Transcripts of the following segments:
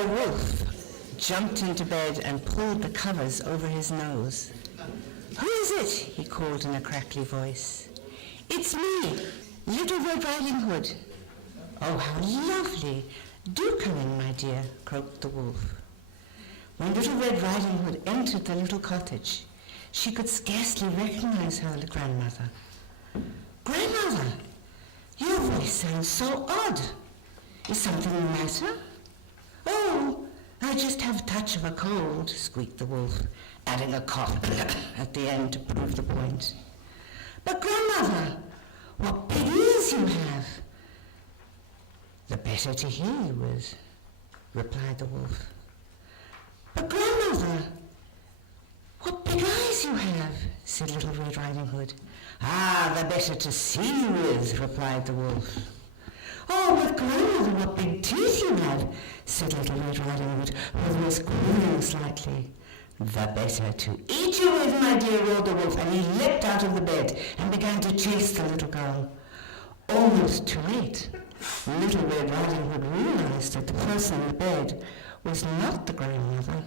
The wolf jumped into bed and pulled the covers over his nose. "Who is it?" he called in a crackly voice. "It's me, Little Red Riding Hood." "Oh, how lovely! Do come in, my dear," croaked the wolf. When Little Red Riding Hood entered the little cottage, she could scarcely recognize her grandmother. "Grandmother, your voice sounds so odd. Is something the matter?" "Oh, I just have a touch of a cold," squeaked the wolf, adding a cough at the end to prove the point. "But grandmother, what big ears you have!" "The better to hear you with," replied the wolf. "But grandmother, what big eyes you have," said Little Red Riding Hood. "Ah, the better to see you with," replied the wolf. "Oh, but grandmother, what big teeth you have," said Little Red Riding Hood, her voice quivering slightly. "The better to eat you with, my dear," roared the wolf, and he leapt out of the bed and began to chase the little girl. Almost too late, Little Red Riding Hood realized that the person in the bed was not the grandmother,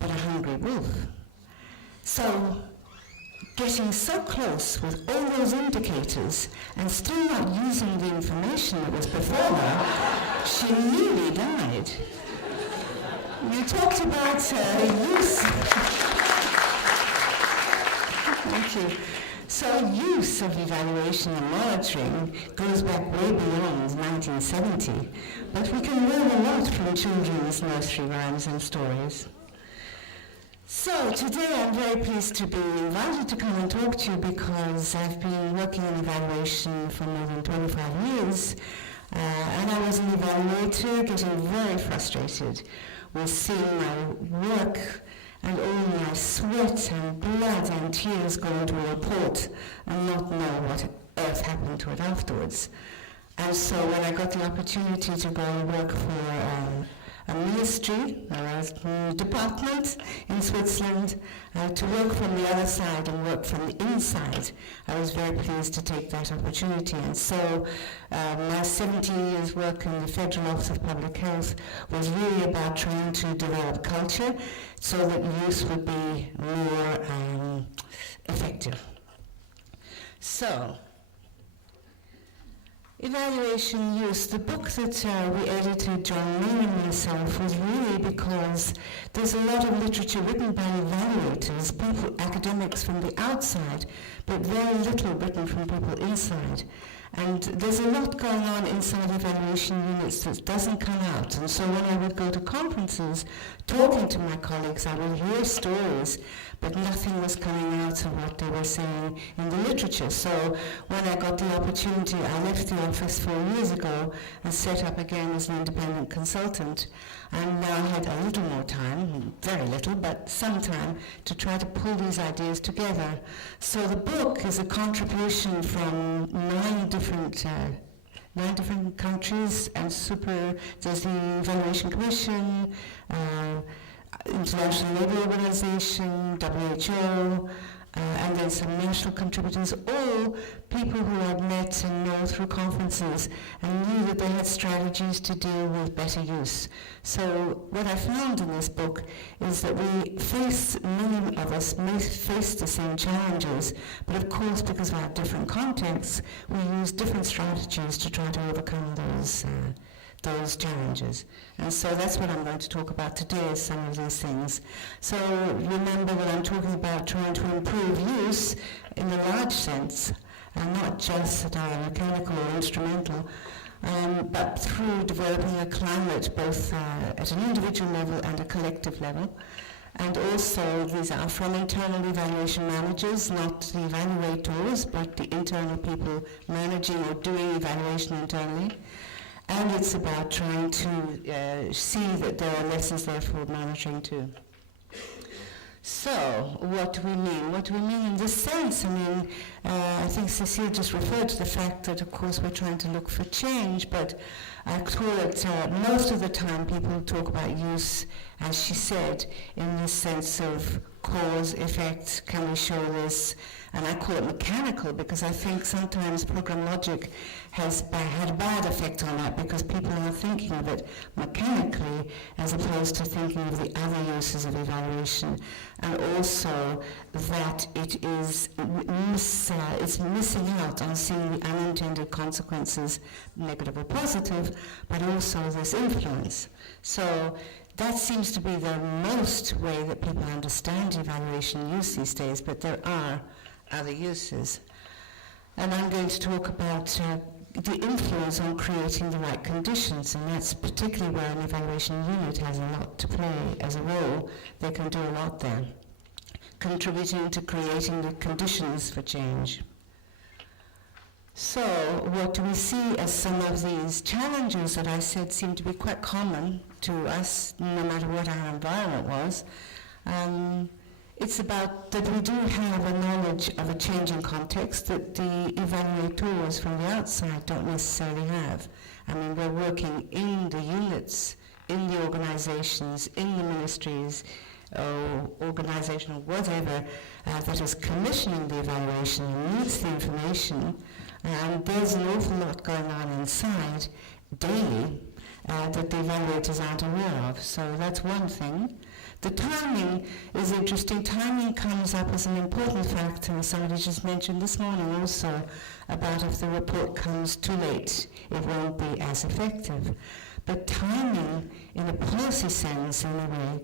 but a hungry wolf. So, getting so close with all those indicators and still not using the information that was before her, she nearly died. You talked about use. Thank you. So use of evaluation and monitoring goes back way beyond 1970, but we can learn a lot from children's nursery rhymes and stories. So today I'm very pleased to be invited to come and talk to you because I've been working in evaluation for more than 25 years, and I was an evaluator getting very frustrated with seeing my work and all my sweat and blood and tears go into a report and not know what earth happened to it afterwards. And so when I got the opportunity to go and work for a ministry, a department in Switzerland, to work from the other side and work from the inside, I was very pleased to take that opportunity. And so my 17 years work in the Federal Office of Public Health was really about trying to develop culture so that use would be more effective. So, Evaluation Use, the book that we edited, John Main and myself, was really because there's a lot of literature written by evaluators, people, academics from the outside, but very little written from people inside. And there's a lot going on inside evaluation units that doesn't come out. And so when I would go to conferences, talking to my colleagues, I would hear stories, but nothing was coming out of what they were saying in the literature. So when I got the opportunity, I left the office 4 years ago and set up again as an independent consultant. And now I had a little more time, very little, but some time, to try to pull these ideas together. So the book is a contribution from 9 different countries, and there's the Evaluation Commission, International Labour Organization, WHO, and then some national contributors, all people who I'd met and know through conferences and knew that they had strategies to deal with better use. So what I found in this book is that many of us may face the same challenges, but of course because of our different contexts, we use different strategies to try to overcome those challenges. And so that's what I'm going to talk about today, is some of these things. So remember that I'm talking about trying to improve use in the large sense, and not just at our mechanical or instrumental, but through developing a climate both at an individual level and a collective level. And also these are from internal evaluation managers, not the evaluators, but the internal people managing or doing evaluation internally. And it's about trying to see that there are lessons there for monitoring too. So, what do we mean? What do we mean in this sense? I think Cecile just referred to the fact that, of course, we're trying to look for change, but I call it, most of the time people talk about use, as she said, in the sense of cause, effect, can we show this? And I call it mechanical because I think sometimes program logic has had a bad effect on that because people are thinking of it mechanically as opposed to thinking of the other uses of evaluation, and also that it is it's missing out on seeing the unintended consequences, negative or positive, but also this influence. So that seems to be the most way that people understand evaluation use these days, but there are other uses. And I'm going to talk about the influence on creating the right conditions, and that's particularly where an evaluation unit has a lot to play as a role. They can do a lot there, contributing to creating the conditions for change. So what do we see as some of these challenges that I said seem to be quite common to us, no matter what our environment was? It's about that we do have a knowledge of a changing context that the evaluators from the outside don't necessarily have. I mean, we're working in the units, in the organizations, in the ministries, organizational whatever, that is commissioning the evaluation and needs the information. And there's an awful lot going on inside daily that the evaluators aren't aware of. So that's one thing. The timing is interesting. Timing comes up as an important factor, and somebody just mentioned this morning also about if the report comes too late, it won't be as effective. But timing, in a policy sense, in a way,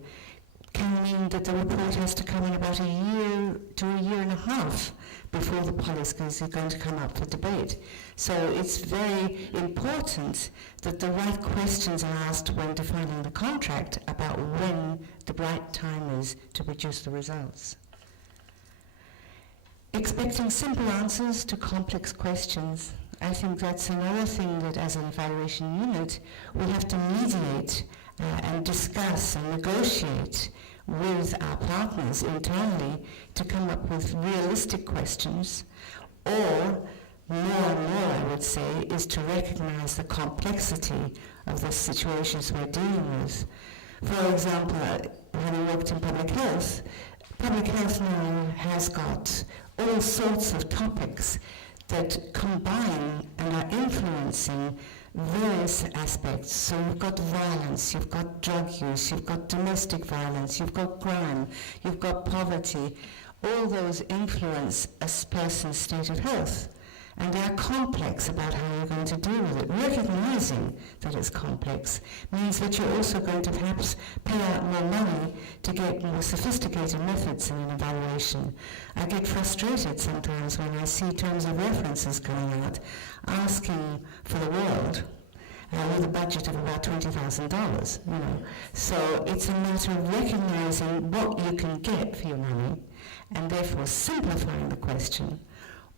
can mean that the report has to come in about a year to a year and a half before the policies are going to come up for debate. So it's very important that the right questions are asked when defining the contract about when the right time is to produce the results. Expecting simple answers to complex questions. I think that's another thing that as an evaluation unit we have to mediate and discuss and negotiate with our partners internally to come up with realistic questions, or more and more, I would say, is to recognize the complexity of the situations we're dealing with. For example, having worked in public health now has got all sorts of topics that combine and are influencing various aspects. So you've got violence, you've got drug use, you've got domestic violence, you've got crime, you've got poverty. All those influence a person's state of health. And they are complex about how you're going to deal with it. Recognizing that it's complex means that you're also going to perhaps pay out more money to get more sophisticated methods in an evaluation. I get frustrated sometimes when I see terms of references coming out asking for the world with a budget of about $20,000. So it's a matter of recognizing what you can get for your money and therefore simplifying the question,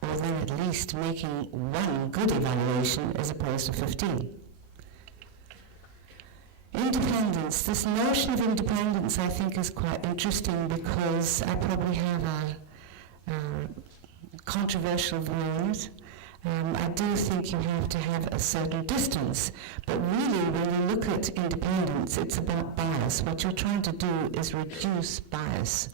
or then at least making one good evaluation as opposed to 15. Independence. This notion of independence I think is quite interesting because I probably have a controversial view on it. I do think you have to have a certain distance, but really when you look at independence, it's about bias. What you're trying to do is reduce bias.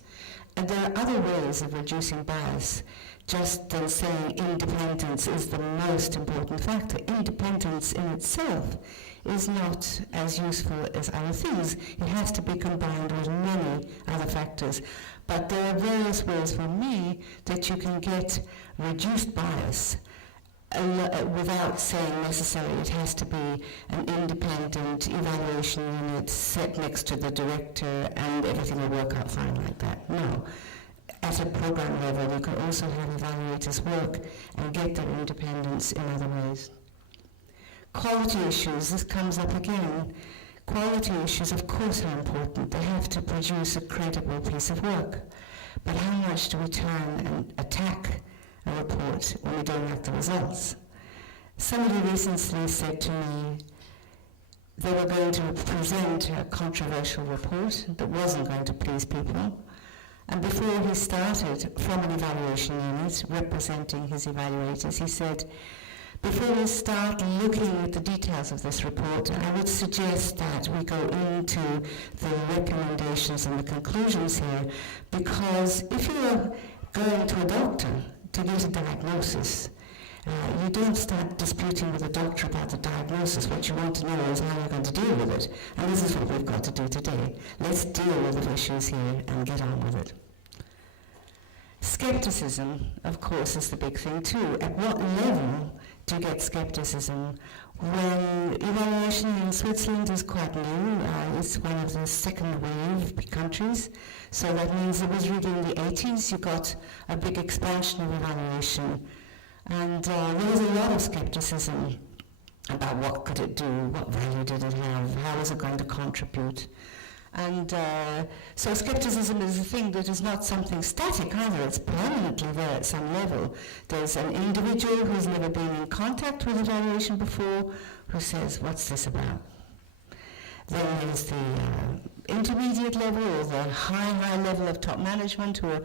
And there are other ways of reducing bias, just than saying independence is the most important factor. Independence in itself is not as useful as other things. It has to be combined with many other factors. But there are various ways for me that you can get reduced bias without saying necessarily it has to be an independent evaluation unit set next to the director and everything will work out fine like that. No. At a program level, you can also have evaluators work and get their independence in other ways. Quality issues, this comes up again. Quality issues, of course, are important. They have to produce a credible piece of work. But how much do we turn and attack a report when we don't like the results? Somebody recently said to me they were going to present a controversial report that wasn't going to please people. And before he started from an evaluation unit representing his evaluators, he said, Before we start looking at the details of this report, I would suggest that we go into the recommendations and the conclusions here, because if you're going to a doctor to get a diagnosis, you don't start disputing with the doctor about the diagnosis. What you want to know is how you're going to deal with it. And this is what we've got to do today. Let's deal with the issues here and get on with it. Skepticism, of course, is the big thing too. At what level do you get skepticism? When evaluation in Switzerland is quite new, it's one of the second wave countries, so that means it was really in the 80s you got a big expansion of evaluation. And there was a lot of skepticism about what could it do, what value did it have, how was it going to contribute. And so skepticism is a thing that is not something static either, it's permanently there at some level. There's an individual who's never been in contact with evaluation before who says, what's this about? Then there's the intermediate level or the high level of top management who are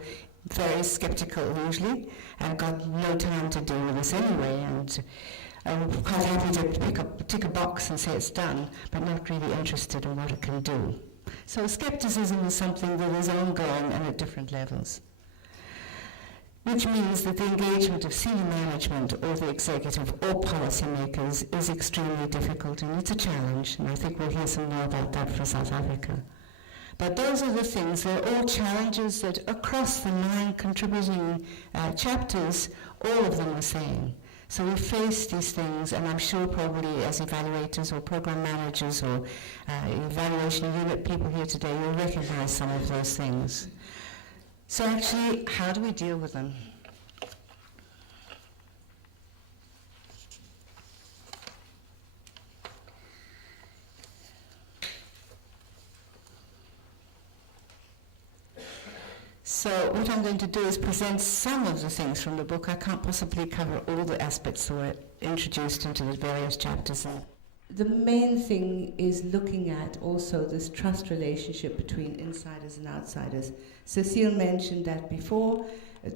very skeptical usually and got no time to deal with this anyway, and quite happy to tick a box and say it's done, but not really interested in what it can do. So skepticism is something that is ongoing and at different levels, which means that the engagement of senior management or the executive or policymakers is extremely difficult, and it's a challenge, and I think we'll hear some more about that for South Africa. But those are the things, they're all challenges that across the 9 contributing chapters, all of them are saying. So we face these things, and I'm sure probably as evaluators or program managers or evaluation unit people here today will recognize some of those things. So actually, how do we deal with them? So what I'm going to do is present some of the things from the book. I can't possibly cover all the aspects that were introduced into the various chapters. The main thing is looking at also this trust relationship between insiders and outsiders. Cecile mentioned that before,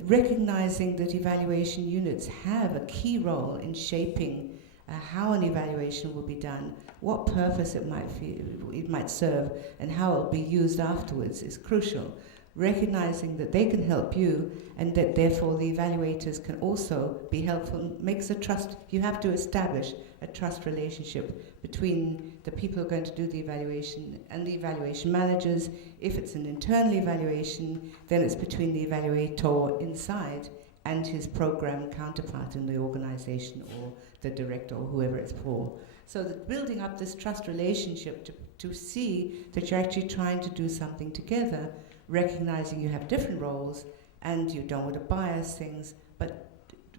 recognizing that evaluation units have a key role in shaping how an evaluation will be done, what purpose it might serve, and how it will be used afterwards is crucial. Recognizing that they can help you and that therefore the evaluators can also be helpful makes a trust. You have to establish a trust relationship between the people who are going to do the evaluation and the evaluation managers. If it's an internal evaluation, then it's between the evaluator inside and his program counterpart in the organization or the director or whoever it's for. So that building up this trust relationship to see that you're actually trying to do something together, recognizing you have different roles and you don't want to bias things, but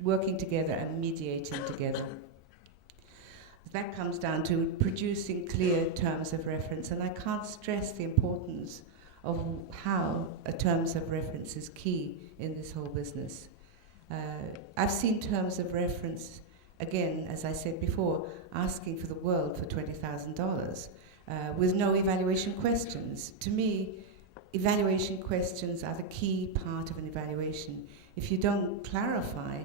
working together and mediating together. That comes down to producing clear terms of reference, and I can't stress the importance of how a terms of reference is key in this whole business. I've seen terms of reference, again, as I said before, asking for the world for $20,000 with no evaluation questions. To me, evaluation questions are the key part of an evaluation. If you don't clarify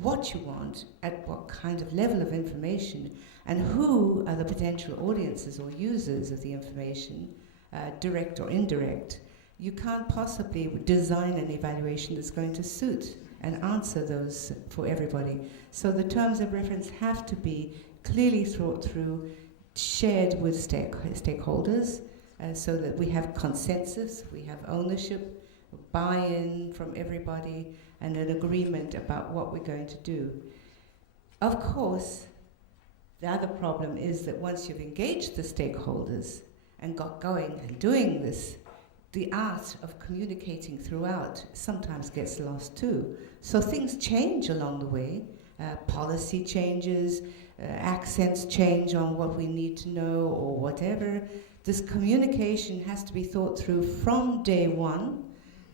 what you want, at what kind of level of information, and who are the potential audiences or users of the information, direct or indirect, you can't possibly design an evaluation that's going to suit and answer those for everybody. So the terms of reference have to be clearly thought through, shared with stakeholders, so that we have consensus, we have ownership, buy-in from everybody, and an agreement about what we're going to do. Of course, the other problem is that once you've engaged the stakeholders and got going and doing this, the art of communicating throughout sometimes gets lost too. So things change along the way. Policy changes, accents change on what we need to know or whatever. This communication has to be thought through from day one.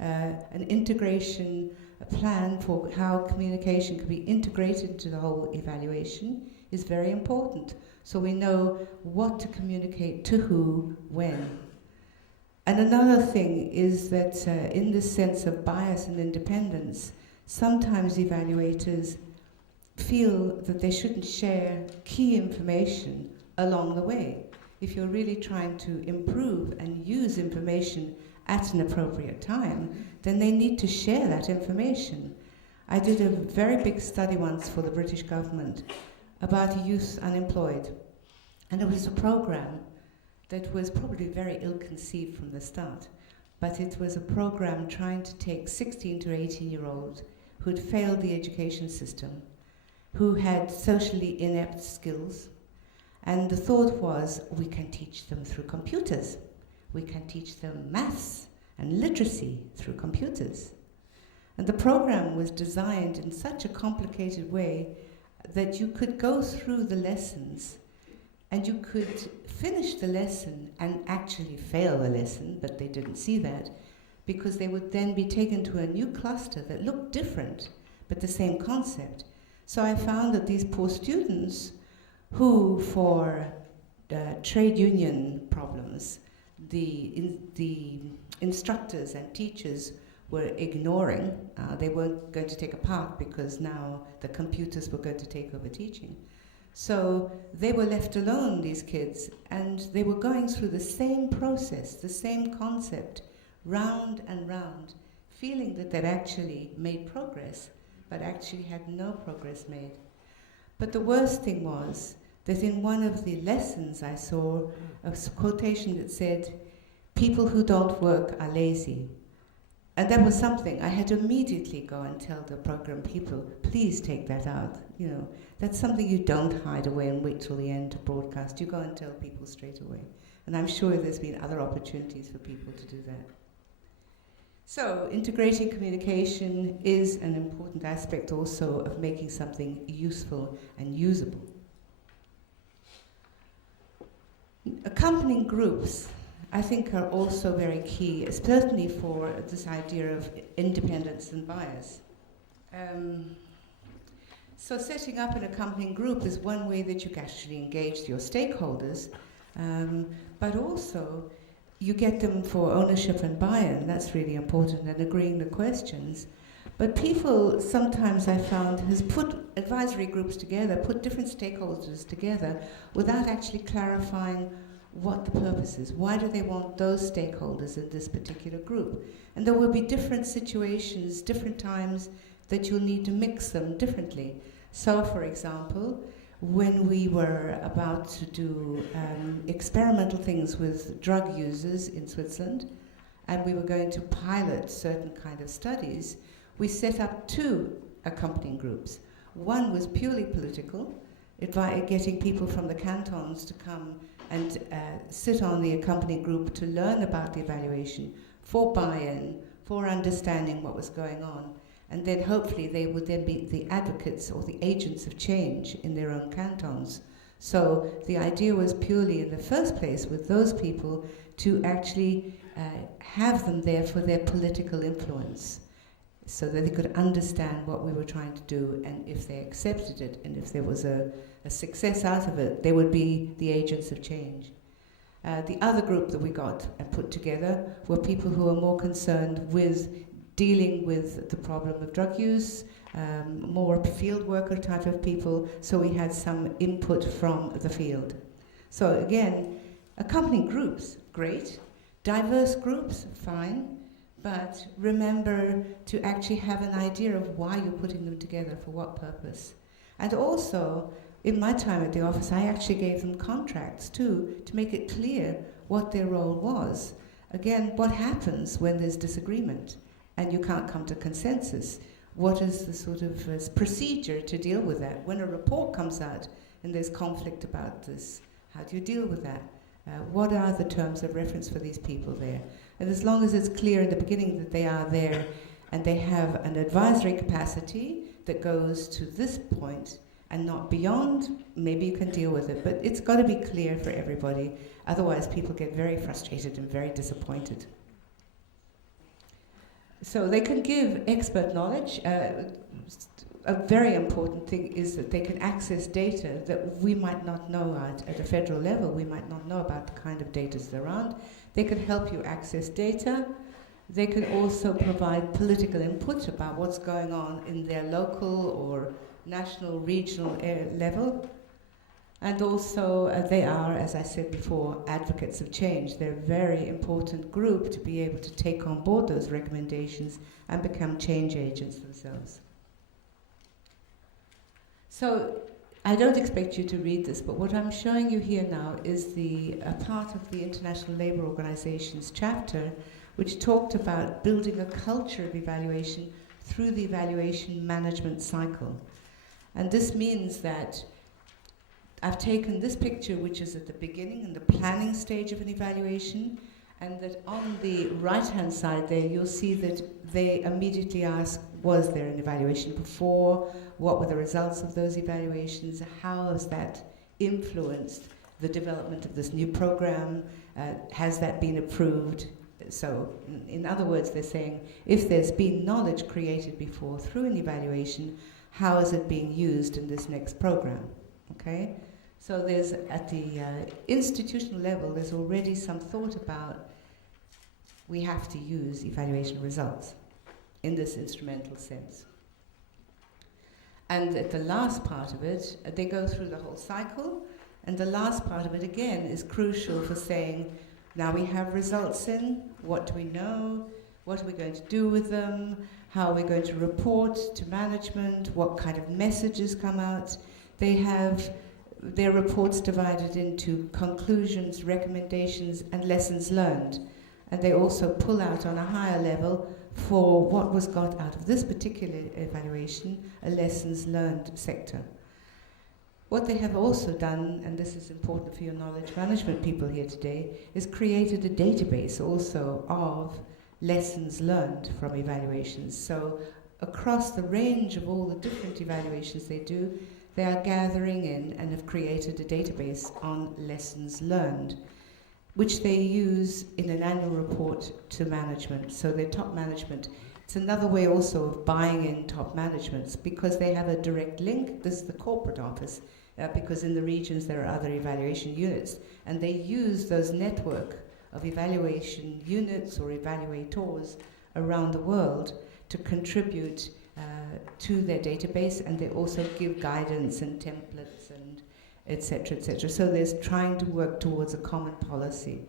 An integration plan for how communication can be integrated into the whole evaluation is very important. So we know what to communicate to who, when. And another thing is that in this sense of bias and independence, sometimes evaluators feel that they shouldn't share key information along the way. If you're really trying to improve and use information at an appropriate time, then they need to share that information. I did a very big study once for the British government about youth unemployed. And it was a program that was probably very ill-conceived from the start. But it was a program trying to take 16 to 18-year-olds who had failed the education system, who had socially inept skills. And the thought was, we can teach them through computers. We can teach them maths and literacy through computers. And the program was designed in such a complicated way that you could go through the lessons and you could finish the lesson and actually fail the lesson, but they didn't see that, because they would then be taken to a new cluster that looked different, but the same concept. So I found that these poor students who, for trade union problems, the instructors and teachers were ignoring. They weren't going to take a part because now the computers were going to take over teaching. So they were left alone, these kids, and they were going through the same process, the same concept, round and round, feeling that they'd actually made progress, but actually had no progress made. But the worst thing was that in one of the lessons I saw a quotation that said, "People who don't work are lazy." And that was something I had to immediately go and tell the program people, please take that out. You know, that's something you don't hide away and wait till the end to broadcast. You go and tell people straight away. And I'm sure there's been other opportunities for people to do that. So integrating communication is an important aspect also of making something useful and usable. Accompanying groups, I think, are also very key, certainly for this idea of independence and bias. So setting up an accompanying group is one way that you can actually engage your stakeholders, but also you get them for ownership and buy-in. That's really important, and agreeing the questions. But people sometimes, I found, has put advisory groups together, put different stakeholders together without actually clarifying what the purpose is. Why do they want those stakeholders in this particular group? And there will be different situations, different times that you'll need to mix them differently. So, for example, when we were about to do experimental things with drug users in Switzerland, and we were going to pilot certain kind of studies, we set up two accompanying groups. One was purely political, getting people from the cantons to come and sit on the accompanying group to learn about the evaluation, for buy-in, for understanding what was going on. And then hopefully they would then be the advocates or the agents of change in their own cantons. So the idea was purely in the first place with those people to actually have them there for their political influence, so that they could understand what we were trying to do, and if they accepted it, and if there was a success out of it, they would be the agents of change. The other group that we got and put together were people who were more concerned with dealing with the problem of drug use, more field worker type of people, so we had some input from the field. So again, accompanying groups, great. Diverse groups, fine. But remember to actually have an idea of why you're putting them together, for what purpose. And also, in my time at the office, I actually gave them contracts too, to make it clear what their role was. Again, what happens when there's disagreement and you can't come to consensus? What is the sort of procedure to deal with that? When a report comes out and there's conflict about this, how do you deal with that? What are the terms of reference for these people there? And as long as it's clear in the beginning that they are there and they have an advisory capacity that goes to this point and not beyond, maybe you can deal with it. But it's got to be clear for everybody. Otherwise, people get very frustrated and very disappointed. So they can give expert knowledge. A very important thing is that they can access data that we might not know at a federal level. We might not know about the kind of data that's around. They can help you access data. They can also provide political input about what's going on in their local or national, regional level. And also they are, as I said before, advocates of change. They're a very important group to be able to take on board those recommendations and become change agents themselves. So I don't expect you to read this, but what I'm showing you here now is a part of the International Labour Organization's chapter, which talked about building a culture of evaluation through the evaluation management cycle. And this means that I've taken this picture, which is at the beginning and the planning stage of an evaluation, and that on the right-hand side there, you'll see that they immediately ask, was there an evaluation before? What were the results of those evaluations? How has that influenced the development of this new program? Has that been approved? So, in other words, they're saying, if there's been knowledge created before through an evaluation, how is it being used in this next program? Okay? So there's, at the institutional level, there's already some thought about we have to use evaluation results in this instrumental sense. And at the last part of it, they go through the whole cycle, and the last part of it, again, is crucial for saying, now we have results in, what do we know, what are we going to do with them, how are we going to report to management, what kind of messages come out. They have their reports divided into conclusions, recommendations, and lessons learned. And they also pull out on a higher level for what was got out of this particular evaluation, a lessons learned sector. What they have also done, and this is important for your knowledge management people here today, is created a database also of lessons learned from evaluations. So across the range of all the different evaluations they do, they are gathering in and have created a database on lessons learned, which they use in an annual report to management. So their top management, it's another way also of buying in top managements, because they have a direct link. This is the corporate office, because in the regions there are other evaluation units, and they use those network of evaluation units or evaluators around the world to contribute to their database, and they also give guidance and templates and etc., etc. So there's trying to work towards a common policy.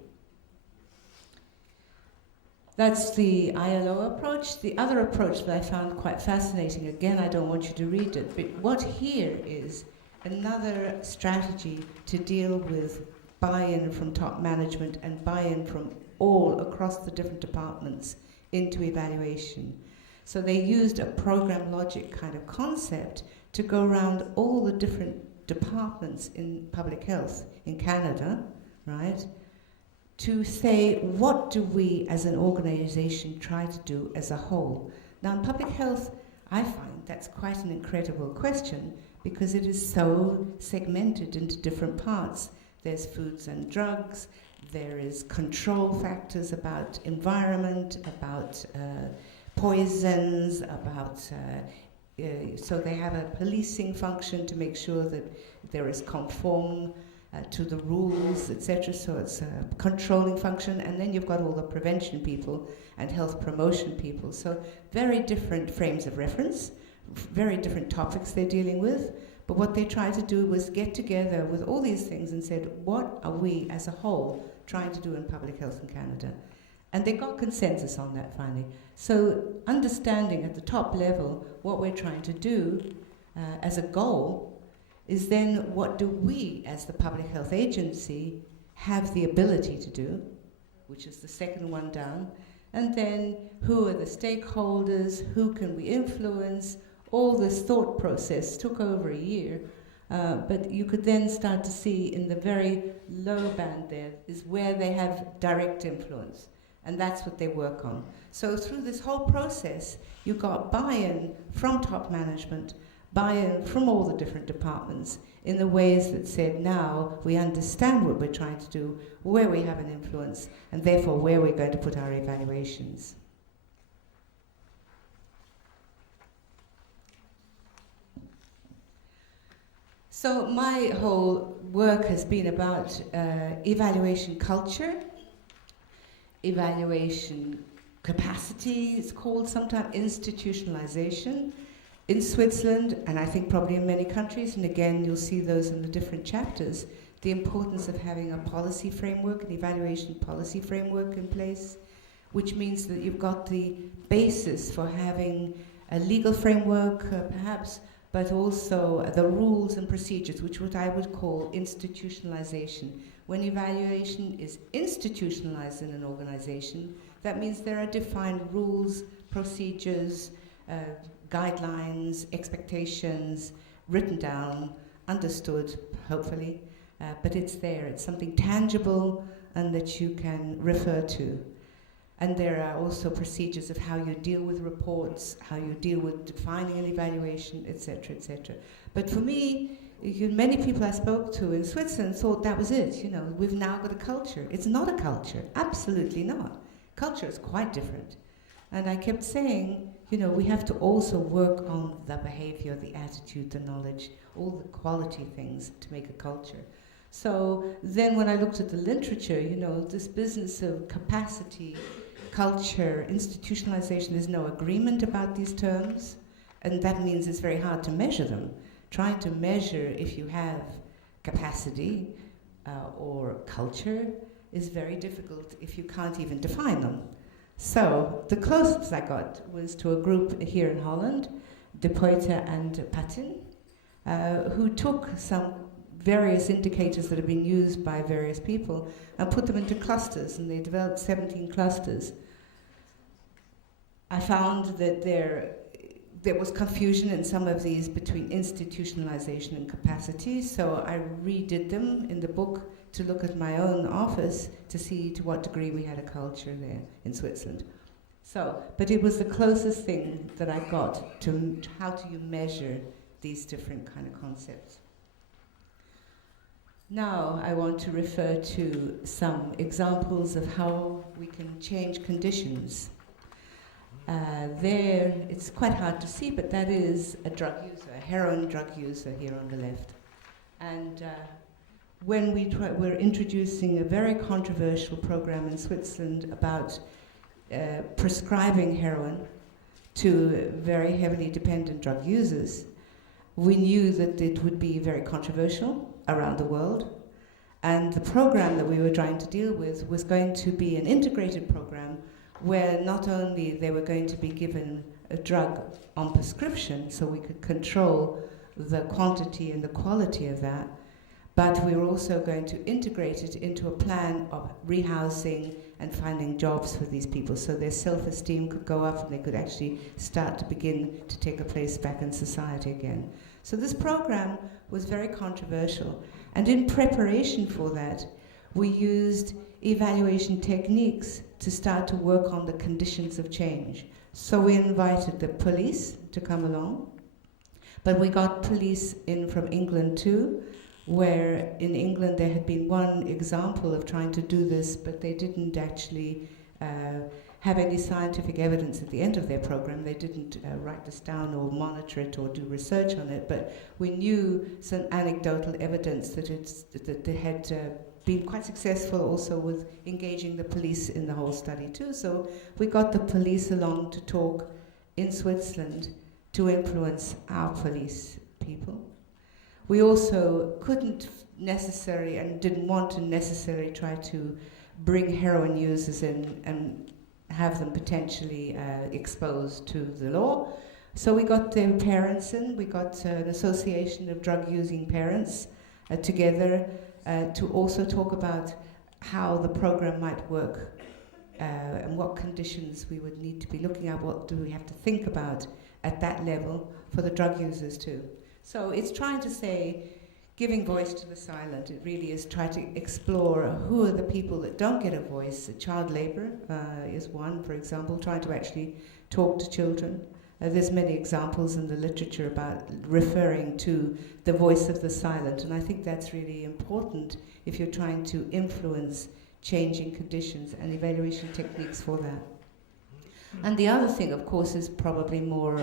That's the ILO approach. The other approach that I found quite fascinating, again, I don't want you to read it, but what here is another strategy to deal with buy-in from top management and buy-in from all across the different departments into evaluation. So they used a program logic kind of concept to go around all the different departments in public health in Canada, right, to say, what do we as an organization try to do as a whole? Now in public health, I find that's quite an incredible question, because it is so segmented into different parts. There's foods and drugs, there is control factors about environment, about poisons, about so they have a policing function to make sure that there is conform to the rules, etc. So it's a controlling function, and then you've got all the prevention people and health promotion people. So very different frames of reference, very different topics they're dealing with. But what they tried to do was get together with all these things and said, what are we as a whole trying to do in public health in Canada? And they got consensus on that finally. So understanding at the top level what we're trying to do as a goal is then what do we as the public health agency have the ability to do, which is the second one down, and then who are the stakeholders, who can we influence. All this thought process took over a year, but you could then start to see in the very low band there is where they have direct influence, and that's what they work on. So through this whole process, you got buy-in from top management, buy-in from all the different departments in the ways that said, now we understand what we're trying to do, where we have an influence, and therefore where we're going to put our evaluations. So my whole work has been about evaluation culture, evaluation capacity, it's called sometimes institutionalization, In Switzerland, and I think probably in many countries, and again you'll see those in the different chapters, the importance of having a policy framework, an evaluation policy framework in place, which means that you've got the basis for having a legal framework, perhaps, but also the rules and procedures, which what I would call institutionalization. When evaluation is institutionalized in an organization, that means there are defined rules, procedures, guidelines, expectations, written down, understood, hopefully, but it's there. It's something tangible and that you can refer to. And there are also procedures of how you deal with reports, how you deal with defining an evaluation, etc., etc. But for me, many people I spoke to in Switzerland thought that was it. You know, we've now got a culture. It's not a culture. Absolutely not. Culture is quite different. And I kept saying, you know, we have to also work on the behavior, the attitude, the knowledge, all the quality things to make a culture. So then when I looked at the literature, you know, this business of capacity, culture, institutionalization, there's no agreement about these terms, and that means it's very hard to measure them. Trying to measure if you have capacity or culture is very difficult if you can't even define them. So the closest I got was to a group here in Holland, De Poyter and Patin, who took some various indicators that have been used by various people and put them into clusters, and they developed 17 clusters. I found that there was confusion in some of these between institutionalization and capacity, so I redid them in the book to look at my own office to see to what degree we had a culture there in Switzerland. So, but it was the closest thing that I got to how do you measure these different kind of concepts. Now I want to refer to some examples of how we can change conditions. There, it's quite hard to see, but that is a drug user, a heroin drug user here on the left. And when we're introducing a very controversial program in Switzerland about prescribing heroin to very heavily dependent drug users, we knew that it would be very controversial around the world. And the program that we were trying to deal with was going to be an integrated program where not only they were going to be given a drug on prescription so we could control the quantity and the quality of that, but we were also going to integrate it into a plan of rehousing and finding jobs for these people so their self-esteem could go up and they could actually start to begin to take a place back in society again. So this program was very controversial, and in preparation for that, we used evaluation techniques to start to work on the conditions of change. So we invited the police to come along, but we got police in from England too, where in England there had been one example of trying to do this, but they didn't actually have any scientific evidence at the end of their program. They didn't write this down or monitor it or do research on it, but we knew some anecdotal evidence that they had been quite successful also with engaging the police in the whole study too. So we got the police along to talk in Switzerland to influence our police people. We also couldn't necessarily and didn't want to necessarily try to bring heroin users in and have them potentially exposed to the law. So we got their parents in, we got an association of drug-using parents together to also talk about how the program might work and what conditions we would need to be looking at, what do we have to think about at that level for the drug users too. So it's trying to say, giving voice to the silent. It really is trying to explore who are the people that don't get a voice. Child labor is one, for example, trying to actually talk to children. There's many examples in the literature about referring to the voice of the silent, and I think that's really important if you're trying to influence changing conditions and evaluation techniques for that. And the other thing, of course, is probably more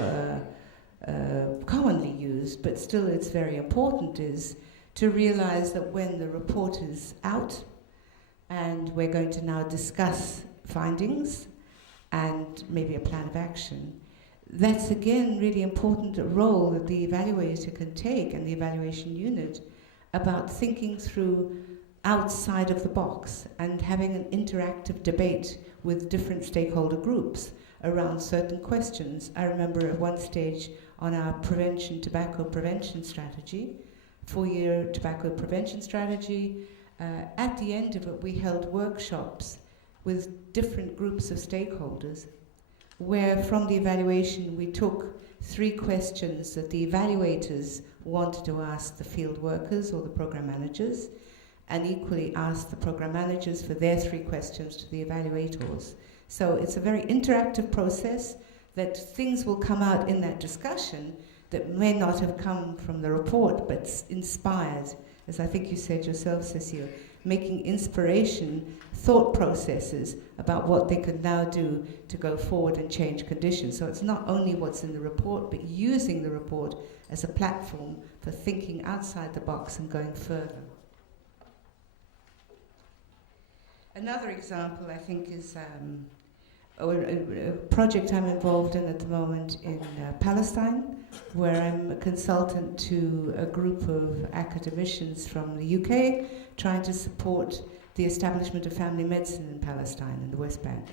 commonly used, but still it's very important, is to realize that when the report is out, and we're going to now discuss findings and maybe a plan of action, that's again really important role that the evaluator can take and the evaluation unit about thinking through outside of the box and having an interactive debate with different stakeholder groups around certain questions. I remember at one stage on our tobacco prevention strategy, 4-year tobacco prevention strategy, at the end of it we held workshops with different groups of stakeholders where from the evaluation we took 3 questions that the evaluators wanted to ask the field workers or the program managers, and equally asked the program managers for their 3 questions to the evaluators. So it's a very interactive process that things will come out in that discussion that may not have come from the report, but inspired, as I think you said yourself, Cecile, making inspiration, thought processes about what they could now do to go forward and change conditions. So it's not only what's in the report, but using the report as a platform for thinking outside the box and going further. Another example, I think, is a project I'm involved in at the moment in Palestine, where I'm a consultant to a group of academicians from the UK trying to support the establishment of family medicine in Palestine and the West Bank.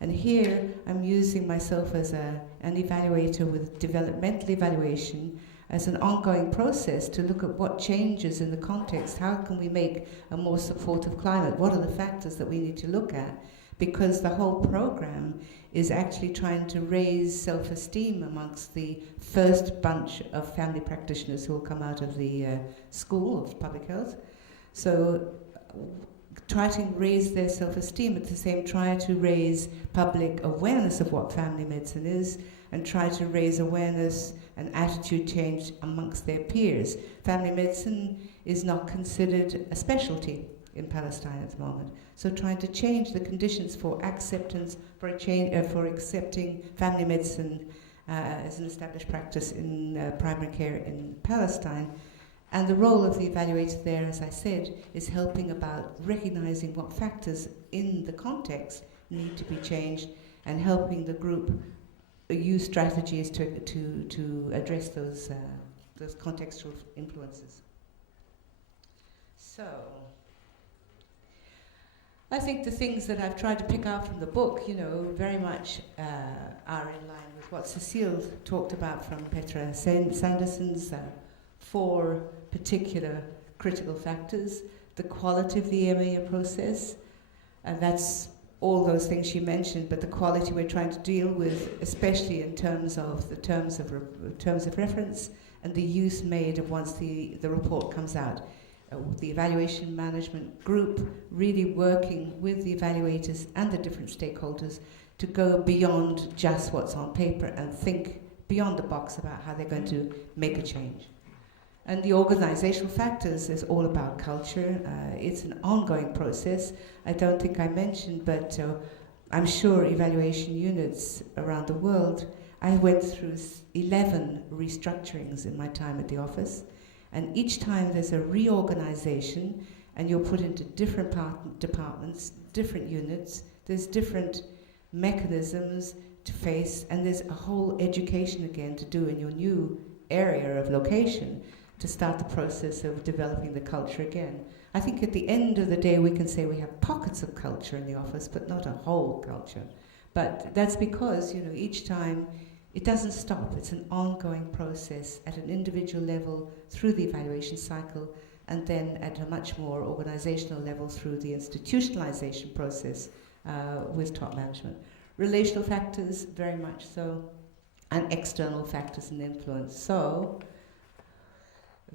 And here I'm using myself as an evaluator with developmental evaluation as an ongoing process to look at what changes in the context, how can we make a more supportive climate, what are the factors that we need to look at, because the whole program is actually trying to raise self-esteem amongst the first bunch of family practitioners who will come out of the school of public health. So try to raise their self-esteem, at the same try to raise public awareness of what family medicine is, and try to raise awareness and attitude change amongst their peers. Family medicine is not considered a specialty in Palestine at the moment. So trying to change the conditions for acceptance, for accepting family medicine as an established practice in primary care in Palestine. And the role of the evaluator there, as I said, is helping about recognizing what factors in the context need to be changed and helping the group use strategies to address those contextual influences. So, I think the things that I've tried to pick out from the book, very much are in line with what Cecile talked about from Petra Sanderson's 4 particular critical factors, the quality of the MA process, and that's all those things she mentioned, but the quality we're trying to deal with, especially in terms of the terms of reference and the use made of once the report comes out. The evaluation management group really working with the evaluators and the different stakeholders to go beyond just what's on paper and think beyond the box about how they're going to make a change. And the organizational factors is all about culture. It's an ongoing process. I don't think I mentioned, but I'm sure evaluation units around the world, I went through 11 restructurings in my time at the office. And each time there's a reorganization and you're put into different departments, different units, there's different mechanisms to face, and there's a whole education again to do in your new area of location to start the process of developing the culture again. I think at the end of the day we can say we have pockets of culture in the office, but not a whole culture. But that's because, each time it doesn't stop. It's an ongoing process at an individual level through the evaluation cycle, and then at a much more organizational level through the institutionalization process with top management. Relational factors, very much so, and external factors and influence. So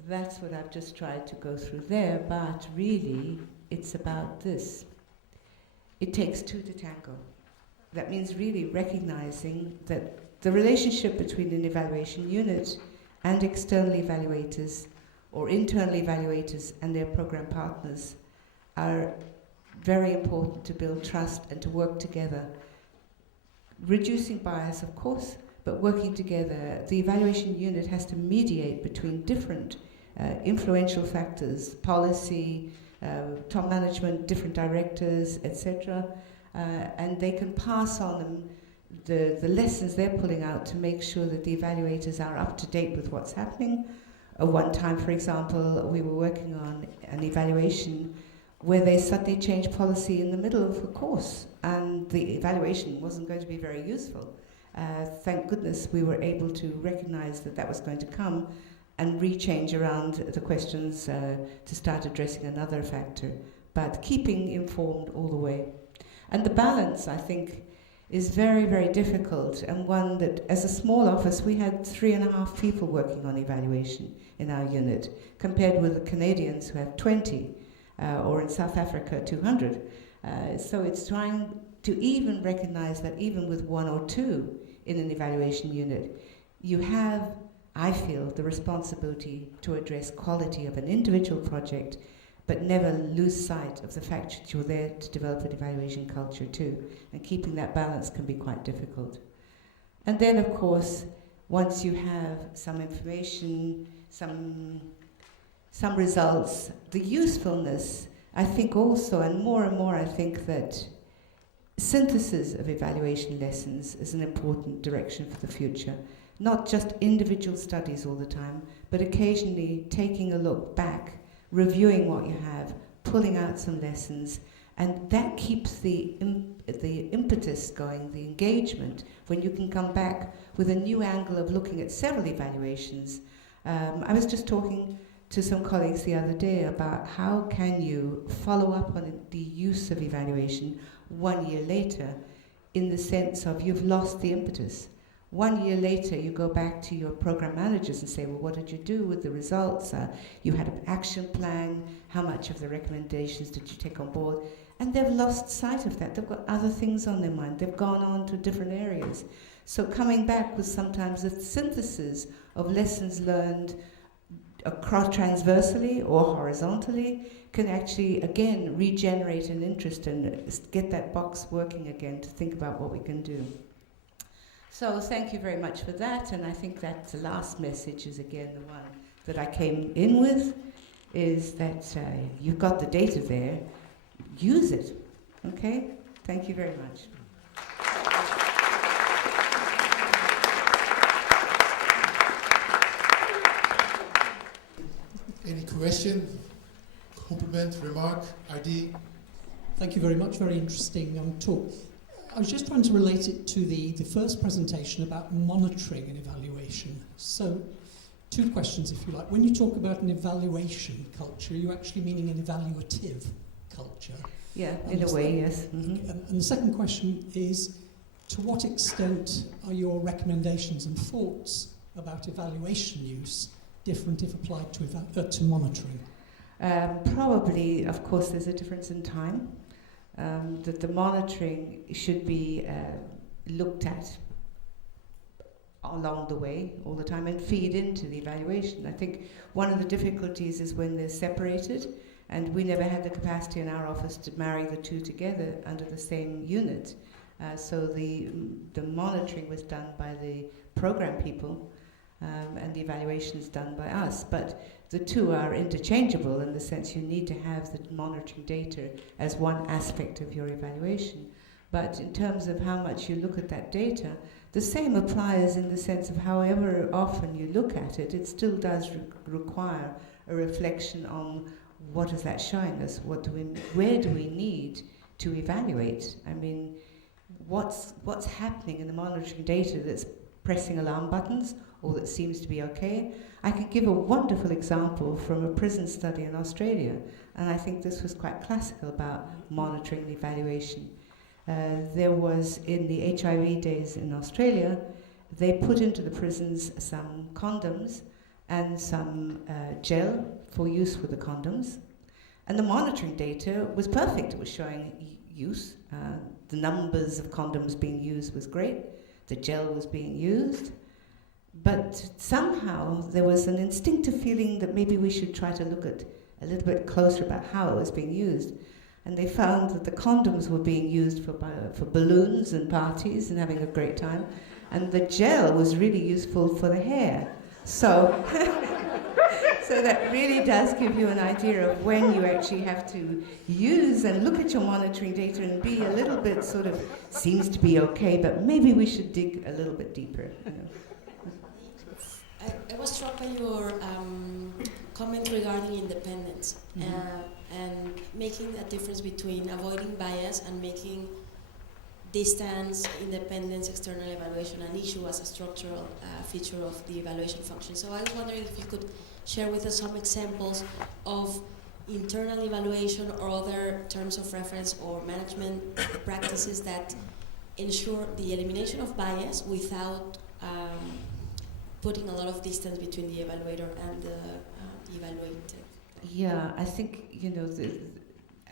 that's what I've just tried to go through there, but really it's about this. It takes 2 to tango. That means really recognizing that the relationship between an evaluation unit and external evaluators or internal evaluators and their program partners are very important to build trust and to work together. Reducing bias, of course, but working together. The evaluation unit has to mediate between different influential factors, policy, top management, different directors, etc., and they can pass on them the lessons they're pulling out to make sure that the evaluators are up to date with what's happening. One time, for example, we were working on an evaluation where they suddenly changed policy in the middle of a course, and the evaluation wasn't going to be very useful. Thank goodness we were able to recognize that that was going to come and rechange around the questions to start addressing another factor, but keeping informed all the way. And the balance, I think, is very, very difficult, and one that, as a small office, we had 3.5 people working on evaluation in our unit, compared with the Canadians who have 20, or in South Africa, 200. So it's trying to even recognize that even with 1 or 2 in an evaluation unit, you have, I feel, the responsibility to address quality of an individual project, but never lose sight of the fact that you're there to develop an evaluation culture too. And keeping that balance can be quite difficult. And then, of course, once you have some information, some results, the usefulness, I think also, and more I think that synthesis of evaluation lessons is an important direction for the future. Not just individual studies all the time, but occasionally taking a look back, reviewing what you have, pulling out some lessons, and that keeps the impetus going, the engagement, when you can come back with a new angle of looking at several evaluations. I was just talking to some colleagues the other day about how can you follow up on the use of evaluation 1 year later, in the sense of you've lost the impetus. 1 year later, you go back to your program managers and say, well, what did you do with the results? You had an action plan. How much of the recommendations did you take on board? And they've lost sight of that. They've got other things on their mind. They've gone on to different areas. So coming back with sometimes a synthesis of lessons learned across transversally or horizontally can actually, again, regenerate an interest and get that box working again to think about what we can do. So thank you very much for that, and I think that the last message is again the one that I came in with, is that you've got the data there, use it, okay? Thank you very much. Any question, compliment, remark, ID? Thank you very much, very interesting talk. I was just trying to relate it to the first presentation about monitoring and evaluation. So, 2 questions, if you like. When you talk about an evaluation culture, are you actually meaning an evaluative culture? Yeah, in a way, yes. Mm-hmm. And the second question is, to what extent are your recommendations and thoughts about evaluation use different if applied to monitoring? Probably, of course, there's a difference in time. That the monitoring should be looked at along the way, all the time, and feed into the evaluation. I think one of the difficulties is when they're separated, and we never had the capacity in our office to marry the two together under the same unit. So the monitoring was done by the program people, and the evaluations done by us. But the two are interchangeable in the sense you need to have the monitoring data as one aspect of your evaluation. But in terms of how much you look at that data, the same applies in the sense of however often you look at it, it still does require a reflection on what is that showing us, where do we need to evaluate? I mean, what's happening in the monitoring data that's pressing alarm buttons or that seems to be okay? I could give a wonderful example from a prison study in Australia, and I think this was quite classical about monitoring and evaluation. There was, in the HIV days in Australia, they put into the prisons some condoms and some gel for use with the condoms, and the monitoring data was perfect. It was showing use. The numbers of condoms being used was great. The gel was being used. But somehow there was an instinctive feeling that maybe we should try to look at a little bit closer about how it was being used. And they found that the condoms were being used for balloons and parties and having a great time. And the gel was really useful for the hair. So So that really does give you an idea of when you actually have to use and look at your monitoring data and be a little bit sort of, seems to be okay, but maybe we should dig a little bit deeper. You know. I was struck by your comment regarding independence and making a difference between avoiding bias and making distance, independence, external evaluation an issue as a structural feature of the evaluation function. So I was wondering if you could share with us some examples of internal evaluation or other terms of reference or management practices that ensure the elimination of bias without putting a lot of distance between the evaluator and the evaluated. Yeah, I think, you know,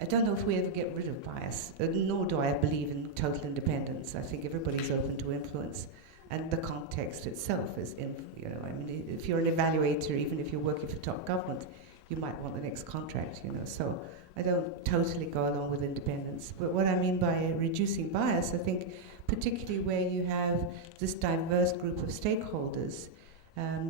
I don't know if we ever get rid of bias, nor do I believe in total independence. I think everybody's open to influence, and the context itself is, you know, I mean, if you're an evaluator, even if you're working for top government, you might want the next contract, you know, so I don't totally go along with independence. But what I mean by reducing bias, I think particularly where you have this diverse group of stakeholders.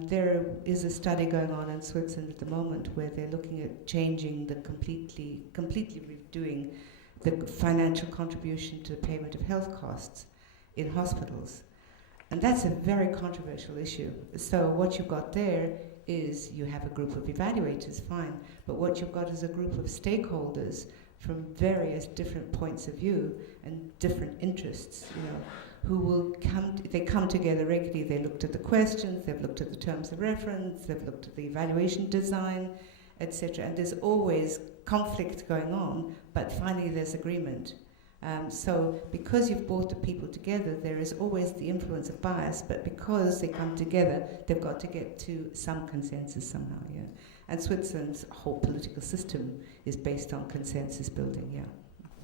There is a study going on in Switzerland at the moment where they're looking at changing the completely redoing the financial contribution to the payment of health costs in hospitals. And that's a very controversial issue. So what you've got there is you have a group of evaluators, fine, but what you've got is a group of stakeholders from various different points of view and different interests, you know, who will they come together regularly. They looked at the questions, they've looked at the terms of reference, they've looked at the evaluation design, etc. And there's always conflict going on, but finally there's agreement. So because you've brought the people together, there is always the influence of bias, but because they come together, they've got to get to some consensus somehow, yeah. And Switzerland's whole political system is based on consensus building, yeah.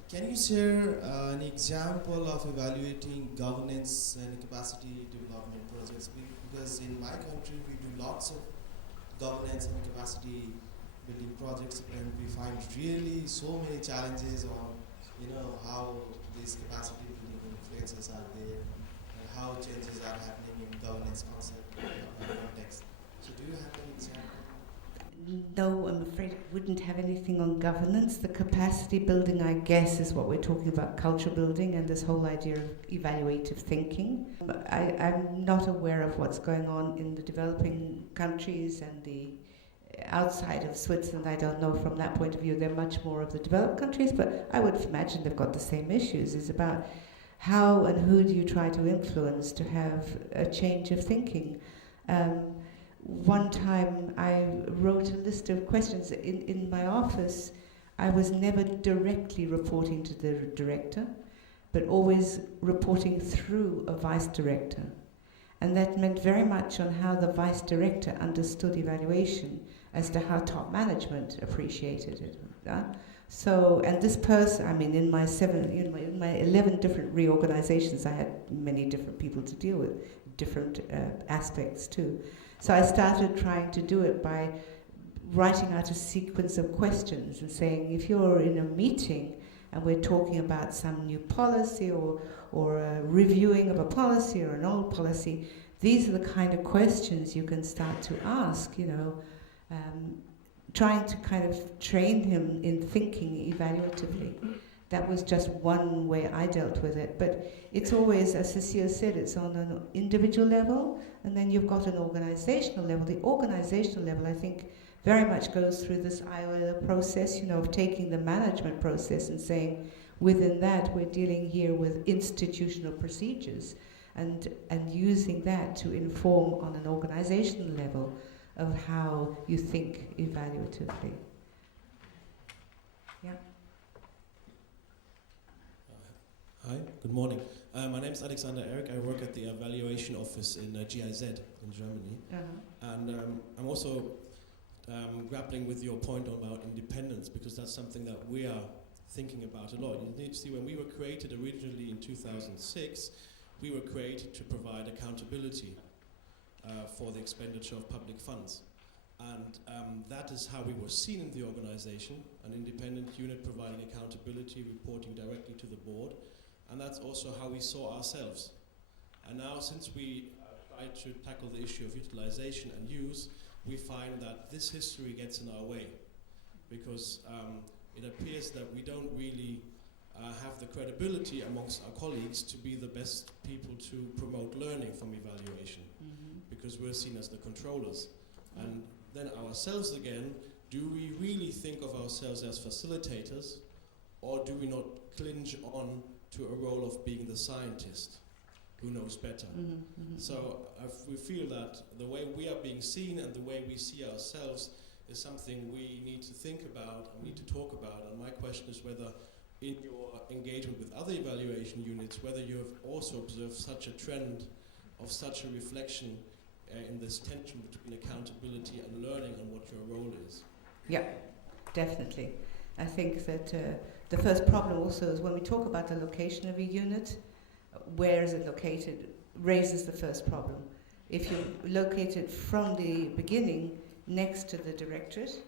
Can you share an example of evaluating governance and capacity development projects? Because in my country, we do lots of governance and capacity building projects, and we find really so many challenges on, you know, how these capacity building influences are there and how changes are happening in governance concept and context. So do you have an example? No, I'm afraid I wouldn't have anything on governance. The capacity building, I guess, is what we're talking about, culture building and this whole idea of evaluative thinking. I'm not aware of what's going on in the developing countries and the outside of Switzerland. I don't know from that point of view. They're much more of the developed countries, but I would imagine they've got the same issues. It's about how and who do you try to influence to have a change of thinking. One time I wrote a list of questions. In my office, I was never directly reporting to the director, but always reporting through a vice director. And that meant very much on how the vice director understood evaluation as to how top management appreciated it. So, and this person, I mean, in my 11 different reorganizations, I had many different people to deal with, different aspects too. So I started trying to do it by writing out a sequence of questions and saying, if you're in a meeting and we're talking about some new policy or a reviewing of a policy or an old policy, these are the kind of questions you can start to ask, you know, trying to kind of train him in thinking evaluatively. That was just one way I dealt with it. But it's always, as Cecile said, it's on an individual level, and then you've got an organizational level. The organizational level, I think, very much goes through this IOL process, you know, of taking the management process and saying, within that, we're dealing here with institutional procedures, and using that to inform on an organizational level of how you think evaluatively. Yeah. Hi, good morning. My name is Alexander Eric. I work at the evaluation office in GIZ in Germany. And I'm also grappling with your point about independence, because that's something that we are thinking about a lot. You need to see, when we were created originally in 2006, we were created to provide accountability for the expenditure of public funds. And that is how we were seen in the organization, an independent unit providing accountability, reporting directly to the board. And that's also how we saw ourselves. And now, since we try to tackle the issue of utilization and use, we find that this history gets in our way, because it appears that we don't really have the credibility amongst our colleagues to be the best people to promote learning from evaluation, because we're seen as the controllers. And then ourselves again, do we really think of ourselves as facilitators, or do we not clinch on to a role of being the scientist who knows better? So we feel that the way we are being seen and the way we see ourselves is something we need to think about and we need to talk about. And my question is whether in your engagement with other evaluation units, whether you have also observed such a trend of such a reflection in this tension between accountability and learning and what your role is. Yeah, definitely. I think that the first problem also is when we talk about the location of a unit, where is it located, raises the first problem. If you locate it from the beginning next to the directorate,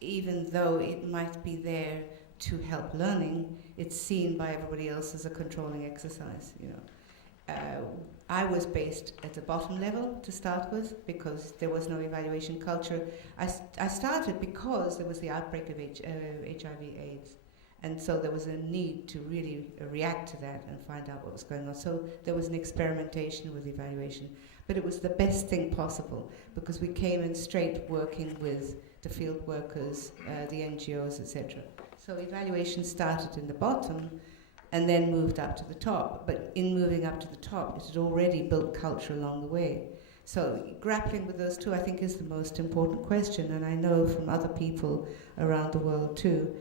even though it might be there to help learning, it's seen by everybody else as a controlling exercise. I was based at the bottom level to start with because there was no evaluation culture. I started because there was the outbreak of HIV/AIDS, and so there was a need to really react to that and find out what was going on. So there was an experimentation with evaluation, but it was the best thing possible because we came in straight working with the field workers, the NGOs, etc. So evaluation started in the bottom and then moved up to the top. But in moving up to the top, it had already built culture along the way. So grappling with those two, I think, is the most important question. And I know from other people around the world too,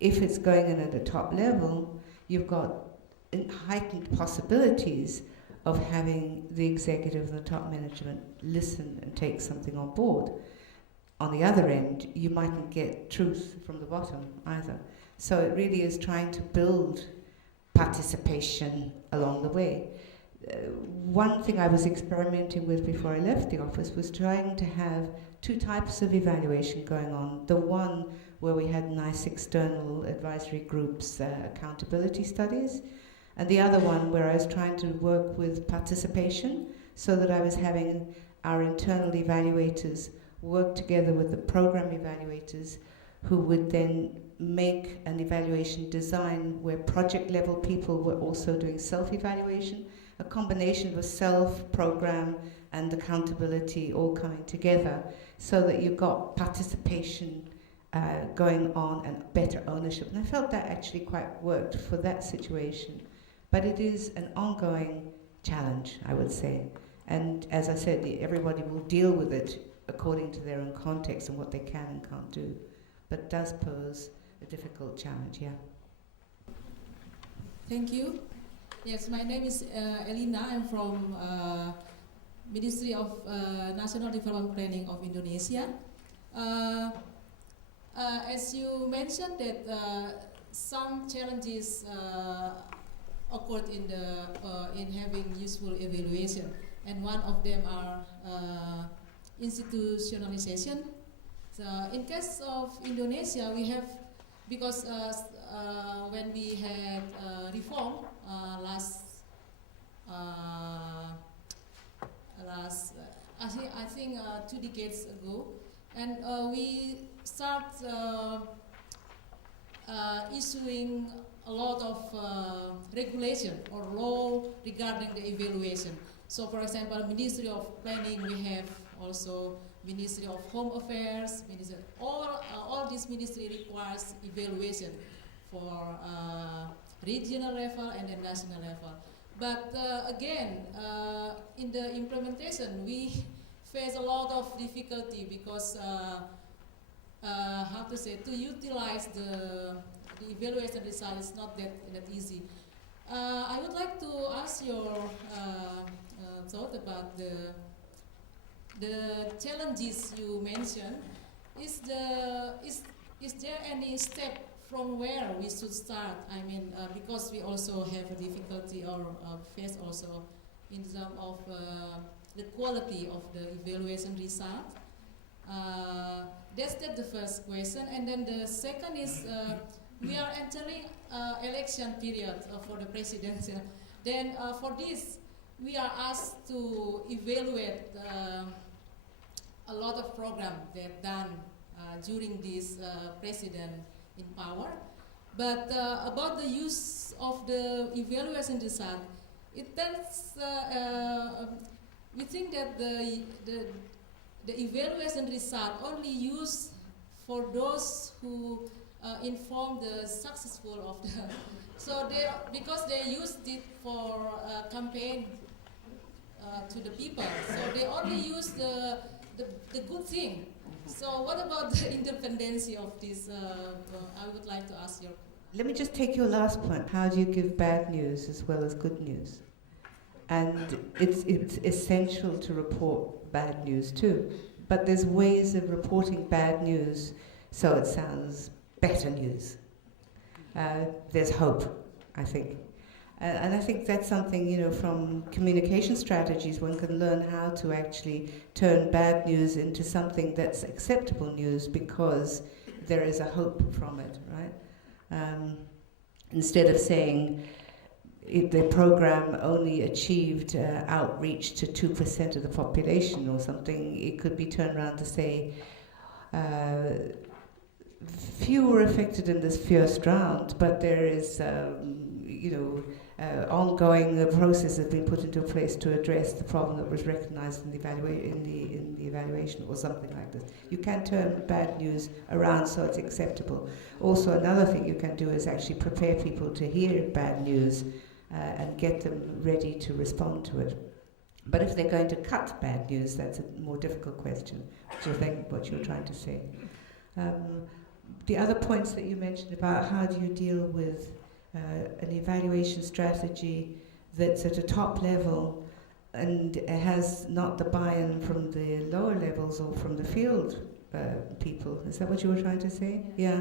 if it's going in at a top level, you've got heightened possibilities of having the executive and the top management listen and take something on board. On the other end, you mightn't get truth from the bottom either. So it really is trying to build participation along the way. One thing I was experimenting with before I left the office was trying to have two types of evaluation going on. The one where we had nice external advisory groups, accountability studies, and the other one where I was trying to work with participation so that I was having our internal evaluators work together with the program evaluators who would then make an evaluation design where project level people were also doing self-evaluation, a combination of a self-program and accountability all coming together so that you got participation going on and better ownership. And I felt that actually quite worked for that situation. But it is an ongoing challenge, I would say. And as I said, everybody will deal with it according to their own context and what they can and can't do. But it does pose a difficult challenge, yeah. Thank you. Yes, my name is Elina. I'm from Ministry of National Development Planning of Indonesia. As you mentioned that some challenges occurred in having useful evaluation, and one of them are institutionalization. So in case of Indonesia, we have, because when we had reform I think 2 decades ago, and we start issuing a lot of regulation or law regarding the evaluation. So, for example, Ministry of Planning, we have also Ministry of Home Affairs, all this ministry requires evaluation for regional level and then national level. But again, in the implementation, we face a lot of difficulty because to utilize the evaluation result is not that easy. I would like to ask your thought about the challenges you mentioned. Is there any step from where we should start? I mean, because we also have a difficulty or face also in terms of the quality of the evaluation result. That's the first question. And then the second is we are entering election period for the presidential. Then for this, we are asked to evaluate a lot of programs they've done during this president in power. But about the use of the evaluation result, it tells, we think that the evaluation result only used for those who inform the successful of the, so they, because they used it for campaign to the people, so they only use the good thing. So what about the independence of this? I would like to ask your. Let me just take your last point. How do you give bad news as well as good news? And it's essential to report bad news too. But there's ways of reporting bad news so it sounds better news. There's hope, I think. And I think that's something, you know, from communication strategies, one can learn how to actually turn bad news into something that's acceptable news because there is a hope from it, right? Instead of saying the program only achieved outreach to 2% of the population or something, it could be turned around to say few were affected in this first round, but there is, ongoing process has been put into place to address the problem that was recognised in the evaluation or something like this. You can turn bad news around so it's acceptable. Also, another thing you can do is actually prepare people to hear bad news and get them ready to respond to it. But if they're going to cut bad news, that's a more difficult question, which I think what you're trying to say. The other points that you mentioned about how do you deal with an evaluation strategy that's at a top level and has not the buy-in from the lower levels or from the field people. Is that what you were trying to say? Yeah.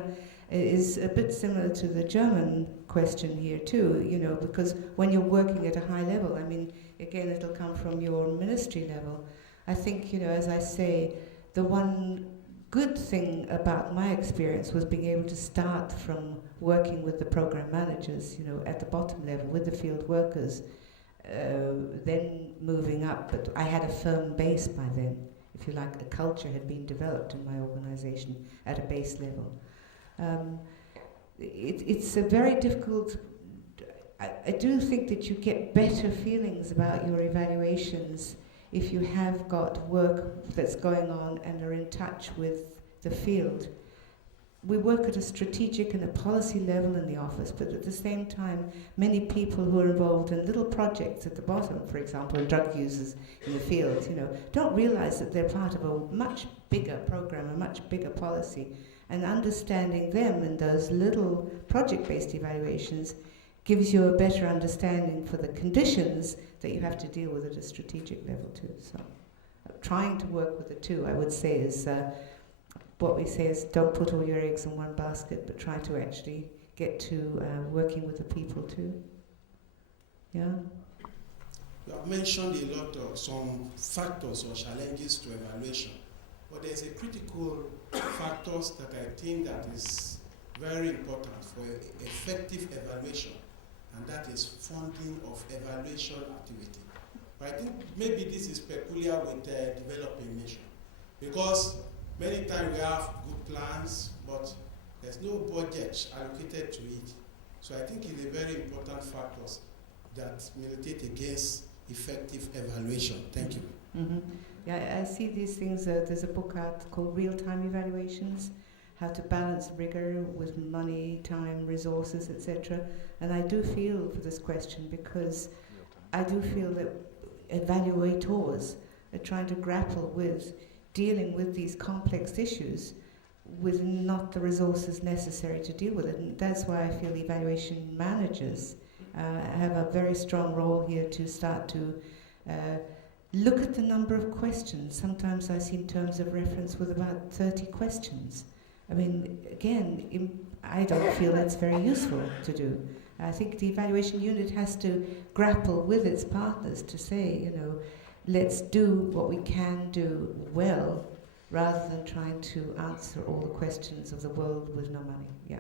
It is a bit similar to the German question here too, you know, because when you're working at a high level, I mean, again, it'll come from your ministry level. I think, you know, as I say, the one good thing about my experience was being able to start from working with the program managers, you know, at the bottom level with the field workers, then moving up. But I had a firm base by then, if you like. A culture had been developed in my organization at a base level. It's a very difficult. I do think that you get better feelings about your evaluations if you have got work that's going on and are in touch with the field. We work at a strategic and a policy level in the office, but at the same time, many people who are involved in little projects at the bottom, for example, drug users in the field, you know, don't realize that they're part of a much bigger program, a much bigger policy. And understanding them in those little project-based evaluations gives you a better understanding for the conditions that you have to deal with at a strategic level too. So trying to work with the two, I would say, is what we say is don't put all your eggs in one basket, but try to actually get to working with the people too. Yeah? You have mentioned a lot of some factors or challenges to evaluation, but there's a critical factors that I think that is very important for effective evaluation, and that is funding of evaluation activity. But I think maybe this is peculiar with developing nation, because many times we have good plans, but there's no budget allocated to it. So I think it's a very important factors that militate against effective evaluation. Thank you. Mm-hmm. Yeah, I see these things. There's a book out called Realtime Evaluations, how to balance rigor with money, time, resources, etc. And I do feel for this question because I do feel that evaluators are trying to grapple with dealing with these complex issues with not the resources necessary to deal with it. And that's why I feel evaluation managers have a very strong role here to start to look at the number of questions. Sometimes I see terms of reference with about 30 questions. I mean, again, I don't feel that's very useful to do. I think the evaluation unit has to grapple with its partners to say, you know, let's do what we can do well, rather than trying to answer all the questions of the world with no money. Yeah.